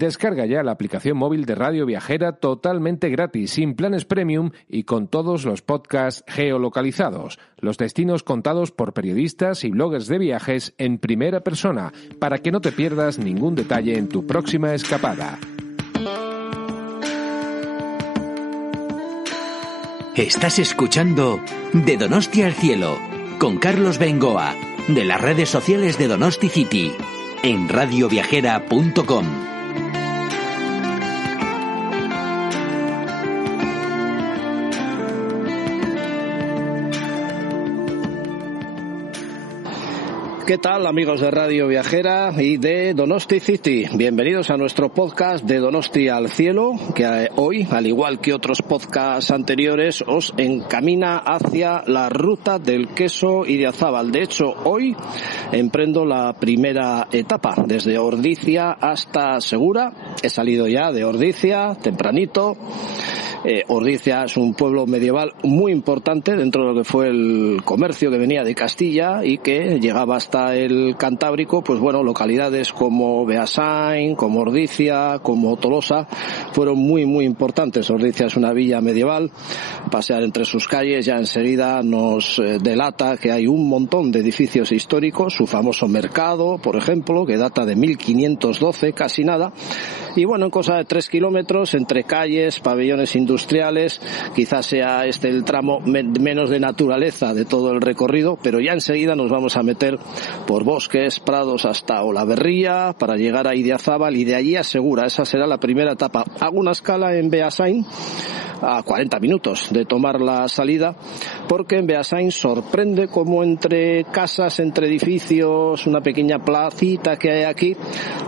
Descarga ya la aplicación móvil de Radio Viajera totalmente gratis, sin planes premium y con todos los podcasts geolocalizados, los destinos contados por periodistas y bloggers de viajes en primera persona, para que no te pierdas ningún detalle en tu próxima escapada. Estás escuchando De Donosti al Cielo, con Carlos Bengoa, de las redes sociales de Donosti City, en radioviajera.com. ¿Qué tal, amigos de Radio Viajera y de Donosti City? Bienvenidos a nuestro podcast de Donosti al Cielo, que hoy, al igual que otros podcasts anteriores, os encamina hacia la ruta del queso Idiazábal. De hecho, hoy emprendo la primera etapa, desde Ordizia hasta Segura. He salido ya de Ordizia, tempranito. Ordizia es un pueblo medieval muy importante dentro de lo que fue el comercio que venía de Castilla y que llegaba hasta el Cantábrico. Pues bueno, localidades como Beasain, como Ordizia, como Tolosa fueron muy importantes. Ordizia es una villa medieval. Pasear entre sus calles ya enseguida nos delata que hay un montón de edificios históricos, su famoso mercado, por ejemplo, que data de 1512, casi nada. Y bueno, en cosa de 3 kilómetros entre calles, pabellones industriales, quizás sea este el tramo menos de naturaleza de todo el recorrido, pero ya enseguida nos vamos a meter por bosques, prados hasta Olaverría para llegar a Idiazábal y de allí a Segura. Esa será la primera etapa. Hago una escala en Beasain a 40 minutos de tomar la salida, porque en Beasain sorprende como entre casas, entre edificios, una pequeña placita que hay aquí,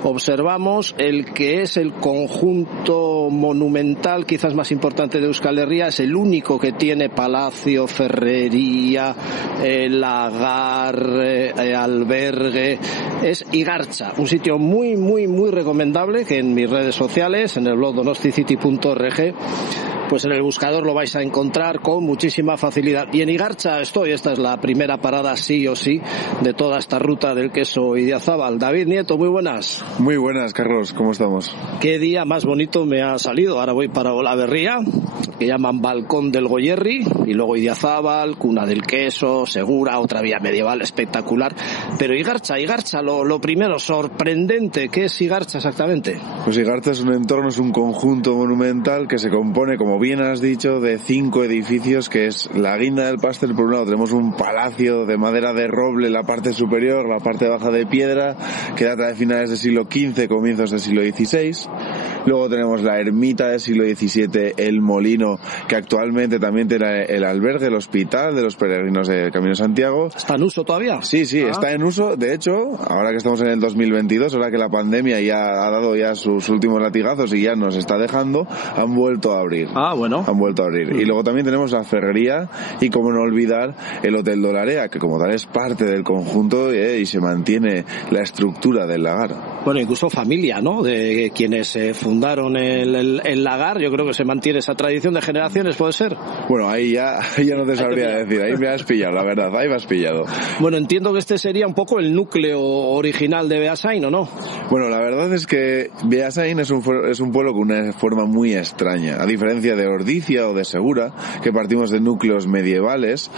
observamos el que es el conjunto monumental quizás más importante de Euskal Herria. Es el único que tiene palacio, ferrería, lagar, albergue. Es Igartza, un sitio muy recomendable, que en mis redes sociales, en el blog donosticity.org, pues en el buscador lo vais a encontrar con muchísima facilidad. Y en Igartza estoy, esta es la primera parada sí o sí de toda esta ruta del queso Idiazábal. David Nieto, muy buenas. Muy buenas, Carlos, ¿cómo estamos? Qué día más bonito me ha salido. Ahora voy para Olaverría, que llaman Balcón del Goyerri, y luego Idiazábal, cuna del queso, Segura, otra vía medieval espectacular. Pero Igartza, lo primero, sorprendente, ¿qué es Igartza exactamente? Pues Igartza es un entorno, es un conjunto monumental que se compone, como bien has dicho, de 5 edificios, que es la guinda del pastel. Por un lado tenemos un palacio de madera de roble, la parte superior, la parte baja de piedra, que data de finales del siglo XV, comienzos del siglo XVI. Luego tenemos la ermita del siglo XVII, el molino, que actualmente también tiene el albergue, el hospital de los peregrinos del Camino de Santiago. ¿Está en uso todavía? Sí, está en uso. De hecho, ahora que estamos en el 2022, ahora que la pandemia ya ha dado ya sus últimos latigazos y ya nos está dejando, han vuelto a abrir. Bueno. Han vuelto a abrir. Y luego también tenemos la ferrería y, como no olvidar, el Hotel Dolarea, que como tal es parte del conjunto y se mantiene la estructura del lagar. Bueno, incluso familia, ¿no? De quienes fundaron el lagar, yo creo que se mantiene esa tradición de generaciones, ¿puede ser? Bueno, ahí ya no te sabría decir, ahí me has pillado, la verdad, ahí me has pillado. Bueno, entiendo que este sería un poco el núcleo original de Beasain, ¿o no? Bueno, la verdad es que Beasain es un pueblo con una forma muy extraña, a diferencia de Ordizia o de Segura, que partimos de núcleos medievales,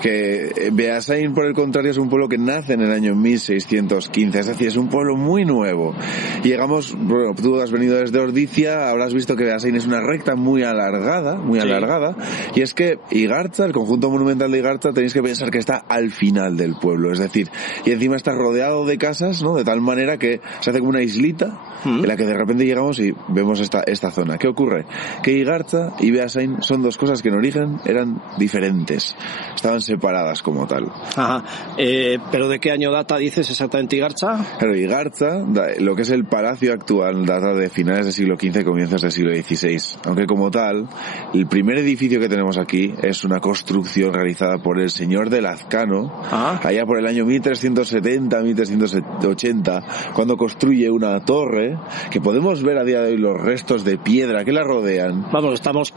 que Beasain, por el contrario, es un pueblo que nace en el año 1615, es decir, es un pueblo muy nuevo. Llegamos, bueno, tú has venido desde Ordizia, habrás visto que Beasain es una recta muy alargada, y es que Igartza, el conjunto monumental de Igartza, tenéis que pensar que está al final del pueblo, es decir, y encima está rodeado de casas, ¿no? De tal manera que se hace como una islita en la que de repente llegamos y vemos esta zona. ¿Qué ocurre? Que Igartza y Beasain son dos cosas que en origen eran diferentes, estaban separadas como tal. Ajá. ¿Pero de qué año data dices exactamente Igartza? Claro, Igartza, lo que es el palacio actual, data de finales del siglo XV, comienzos del siglo XVI. Aunque como tal, el primer edificio que tenemos aquí es una construcción realizada por el señor de Lazcano, allá por el año 1370-1380, cuando construye una torre que podemos ver a día de hoy los restos de piedra que la rodean. Vamos, estamos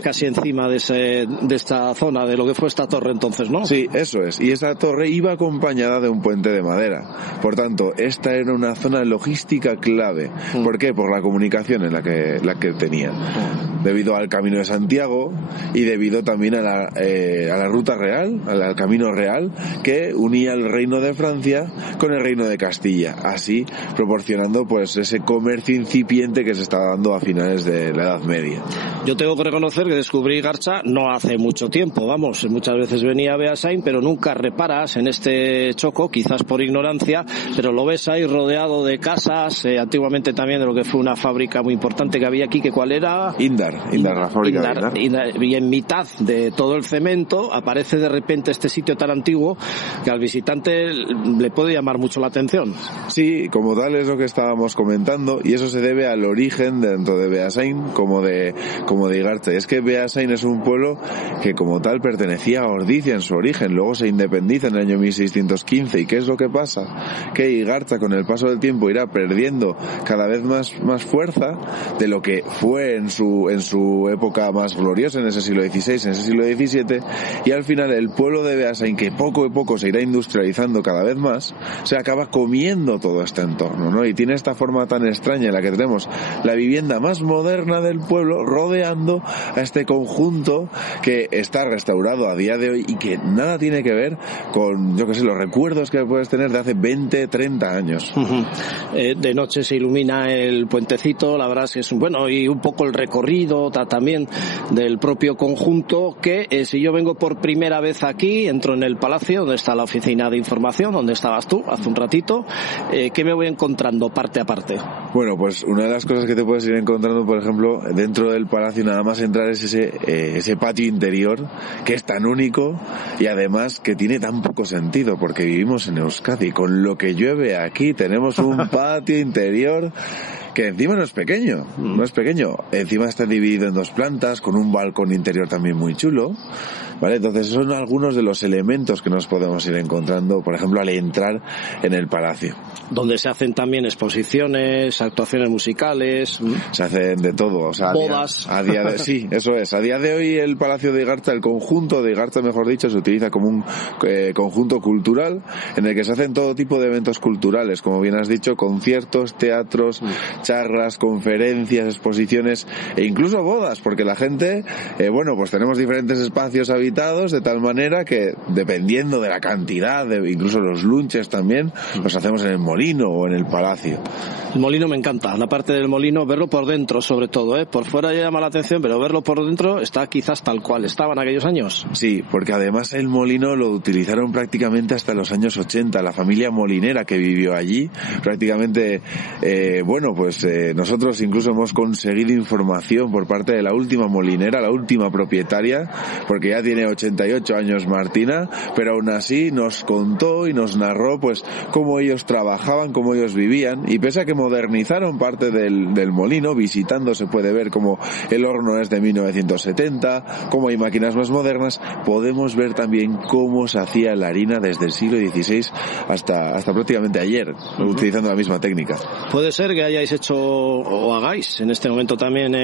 casi encima de esta zona, de lo que fue esta torre entonces, ¿no? Sí, eso es. Y esa torre iba acompañada de un puente de madera. Por tanto, esta era una zona logística clave. ¿Por qué? Por la comunicación en la que tenían. Debido al Camino de Santiago y debido también a la ruta real, al camino real, que unía el reino de Francia con el reino de Castilla, así proporcionando pues ese comercio incipiente que se estaba dando a finales de la Edad Media. Yo tengo que reconocer que descubrí Igartza no hace mucho tiempo, vamos, muchas veces venía a Beasain, pero nunca reparas en este choco, quizás por ignorancia, pero lo ves ahí rodeado de casas, antiguamente también de lo que fue una fábrica muy importante que había aquí, que ¿cuál era? Indar, la fábrica de Indar. Y en mitad de todo el cemento aparece de repente este sitio tan antiguo que al visitante le puede llamar mucho la atención. Sí, como tal es lo que estábamos comentando, y eso se debe al origen dentro de Beasain como de Igartza. Es que Beasain es un pueblo que como tal pertenecía a Ordizia en su origen, luego se independiza en el año 1615. ¿Y qué es lo que pasa? Que Igartza con el paso del tiempo irá perdiendo cada vez más fuerza de lo que fue en su época más gloriosa, en ese siglo XVI, en ese siglo XVII, y al final el pueblo de Beasain, que poco a poco se irá industrializando cada vez más, se acaba comiendo todo este entorno, ¿no? Y tiene esta forma tan extraña en la que tenemos la vivienda más moderna del pueblo rodeando a este conjunto que está restaurado a día de hoy y que nada tiene que ver con, yo que sé, los recuerdos que puedes tener de hace 20, 30 años. De noche se ilumina el puentecito, la verdad es que es bueno, y un poco el recorrido también del propio conjunto, que si yo vengo por primera vez aquí, entro en el palacio donde está la oficina de información, donde estabas tú hace un ratito, ¿qué me voy encontrando parte a parte? Bueno, pues una de las cosas que te puedes ir encontrando, por ejemplo, dentro del palacio, nada más entrar, es ese patio interior que es tan único y además que tiene tan poco sentido, porque vivimos en Euskadi. Con lo que llueve aquí tenemos un patio interior que encima no es pequeño, encima está dividido en 2 plantas, con un balcón interior también muy chulo, ¿vale? Entonces son algunos de los elementos que nos podemos ir encontrando, por ejemplo, al entrar en el palacio. Donde se hacen también exposiciones, actuaciones musicales. Se hacen de todo, o sea, bodas. Sí, eso es. A día de hoy el Palacio de Igartza, el conjunto de Igartza, mejor dicho, se utiliza como un conjunto cultural en el que se hacen todo tipo de eventos culturales, como bien has dicho, conciertos, teatros, charlas, conferencias, exposiciones e incluso bodas, porque la gente, pues tenemos diferentes espacios habitados de tal manera que, dependiendo de la cantidad, incluso los lunches también, los hacemos en el molino o en el palacio. El molino me encanta, la parte del molino, verlo por dentro sobre todo, por fuera ya llama la atención, pero verlo por dentro está quizás tal cual estaba en aquellos años. Sí, porque además el molino lo utilizaron prácticamente hasta los años 80, la familia molinera que vivió allí, prácticamente, nosotros incluso hemos conseguido información por parte de la última molinera, la última propietaria, porque ya tiene 88 años Martina, pero aún así nos contó y nos narró pues cómo ellos trabajaban, cómo ellos vivían, y pese a que modernizaron parte del molino, visitando se puede ver cómo el horno es de 1970, cómo hay máquinas más modernas, podemos ver también cómo se hacía la harina desde el siglo XVI hasta prácticamente ayer, utilizando la misma técnica. Puede ser que hayáis hecho o hagáis en este momento también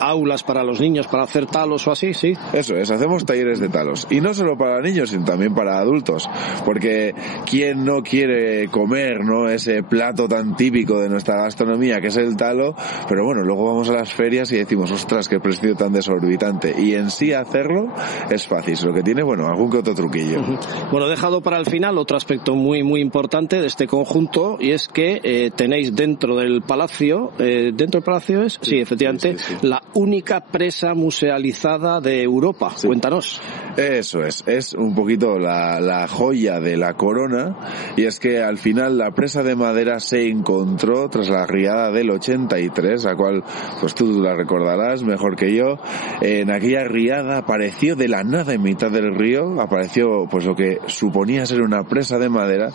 aulas para los niños para hacer talos o así, ¿sí? Eso es, hacemos talleres de talos, y no solo para niños, sino también para adultos, porque ¿quién no quiere comer, no, ese plato tan típico de nuestra gastronomía que es el talo? Pero bueno, luego vamos a las ferias y decimos, ostras, qué precio tan desorbitante, y en sí hacerlo es fácil, lo que tiene, algún que otro truquillo. Bueno, he dejado para el final otro aspecto muy muy importante de este conjunto, y es que tenéis dentro del palacio, ¿dentro del palacio es? Sí, efectivamente, sí. La única presa musealizada de Europa. Sí. Cuéntanos. Eso es un poquito la joya de la corona, y es que al final la presa de madera se encontró 84, tras la riada del 83, la cual pues tú la recordarás mejor que yo. En aquella riada apareció de la nada en mitad del río, apareció pues lo que suponía ser una presa de madera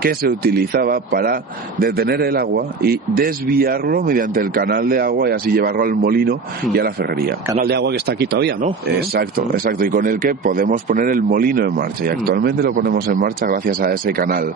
que se utilizaba para detener el agua y desviarlo mediante el canal de agua y así llevarlo al molino y a la ferrería. Canal de agua que está aquí todavía, ¿no? Exacto, y con el que podemos poner el molino en marcha, y actualmente lo ponemos en marcha gracias a ese canal.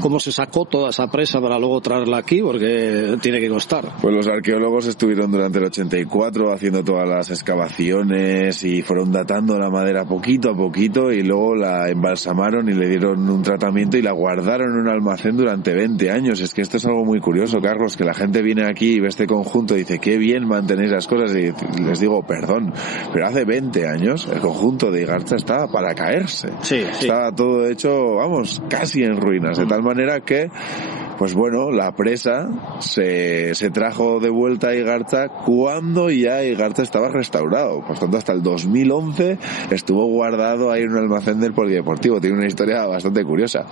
¿Cómo se sacó toda esa presa para luego traerla aquí? Porque tiene que costar. Pues los arqueólogos estuvieron durante el 84 haciendo todas las excavaciones y fueron datando la madera poquito a poquito y luego la embalsamaron y le dieron un tratamiento y la guardaron en un almacén durante 20 años. Es que esto es algo muy curioso, Carlos, que la gente viene aquí y ve este conjunto y dice, qué bien mantenéis las cosas, y les digo, perdón, pero hace 20 años el conjunto de Igartza estaba para caerse. Sí. Estaba todo hecho, vamos, casi en ruinas, de tal manera que pues bueno, la presa se trajo de vuelta a Igartza cuando ya Igartza estaba restaurado. Por tanto, hasta el 2011 estuvo guardado ahí en un almacén del polideportivo. Tiene una historia bastante curiosa.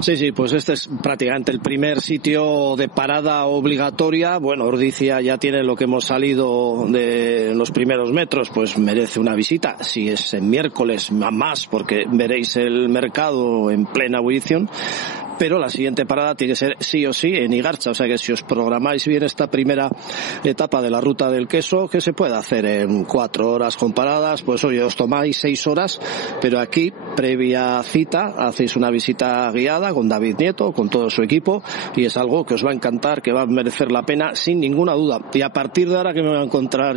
Sí, pues este es prácticamente el primer sitio de parada obligatoria. Bueno, Ordizia ya tiene lo que hemos salido de los primeros metros, pues merece una visita. Si es en miércoles, más, porque veréis el mercado en plena ebullición. Pero la siguiente parada tiene que ser sí o sí en Igartza, o sea que si os programáis bien esta primera etapa de la ruta del queso, que se puede hacer en 4 horas con paradas, pues oye, os tomáis 6 horas, pero aquí, previa cita, hacéis una visita guiada con David Nieto, con todo su equipo, y es algo que os va a encantar, que va a merecer la pena sin ninguna duda. Y a partir de ahora que me voy a encontrar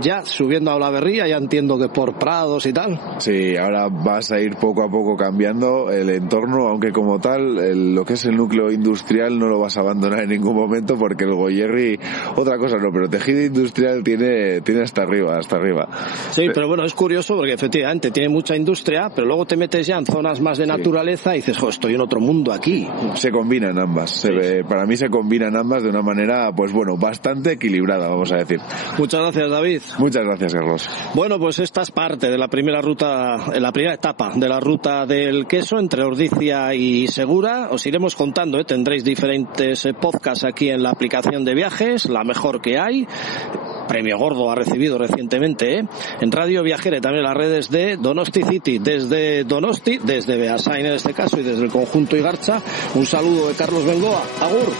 ya subiendo a Olaverría, ya entiendo que por prados y tal. Sí, ahora vas a ir poco a poco cambiando el entorno, aunque como tal, lo que es el núcleo industrial no lo vas a abandonar en ningún momento, porque el Goierri, otra cosa no, pero tejido industrial tiene hasta arriba. Sí, pero bueno, es curioso porque efectivamente tiene mucha industria, pero luego te metes ya en zonas más de naturaleza y dices, estoy en otro mundo aquí. Se combinan ambas, para mí se combinan ambas de una manera, pues bueno, bastante equilibrada, vamos a decir. Muchas gracias, David. Muchas gracias, Carlos. Bueno, pues esta es parte de la primera etapa de la ruta del queso entre Ordizia y Segura. Os iremos contando, tendréis diferentes podcasts aquí en la aplicación de viajes, la mejor que hay. Premio gordo ha recibido recientemente, en Radio Viajera y también las redes de Donosti City, desde Donosti, desde Beasain en este caso y desde el conjunto Igartza. Un saludo de Carlos Bengoa. Agur.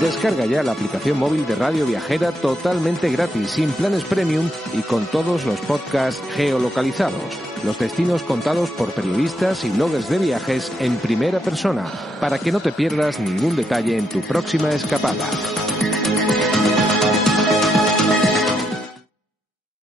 Descarga ya la aplicación móvil de Radio Viajera totalmente gratis, sin planes premium y con todos los podcasts geolocalizados. Los destinos contados por periodistas y bloggers de viajes en primera persona, para que no te pierdas ningún detalle en tu próxima escapada.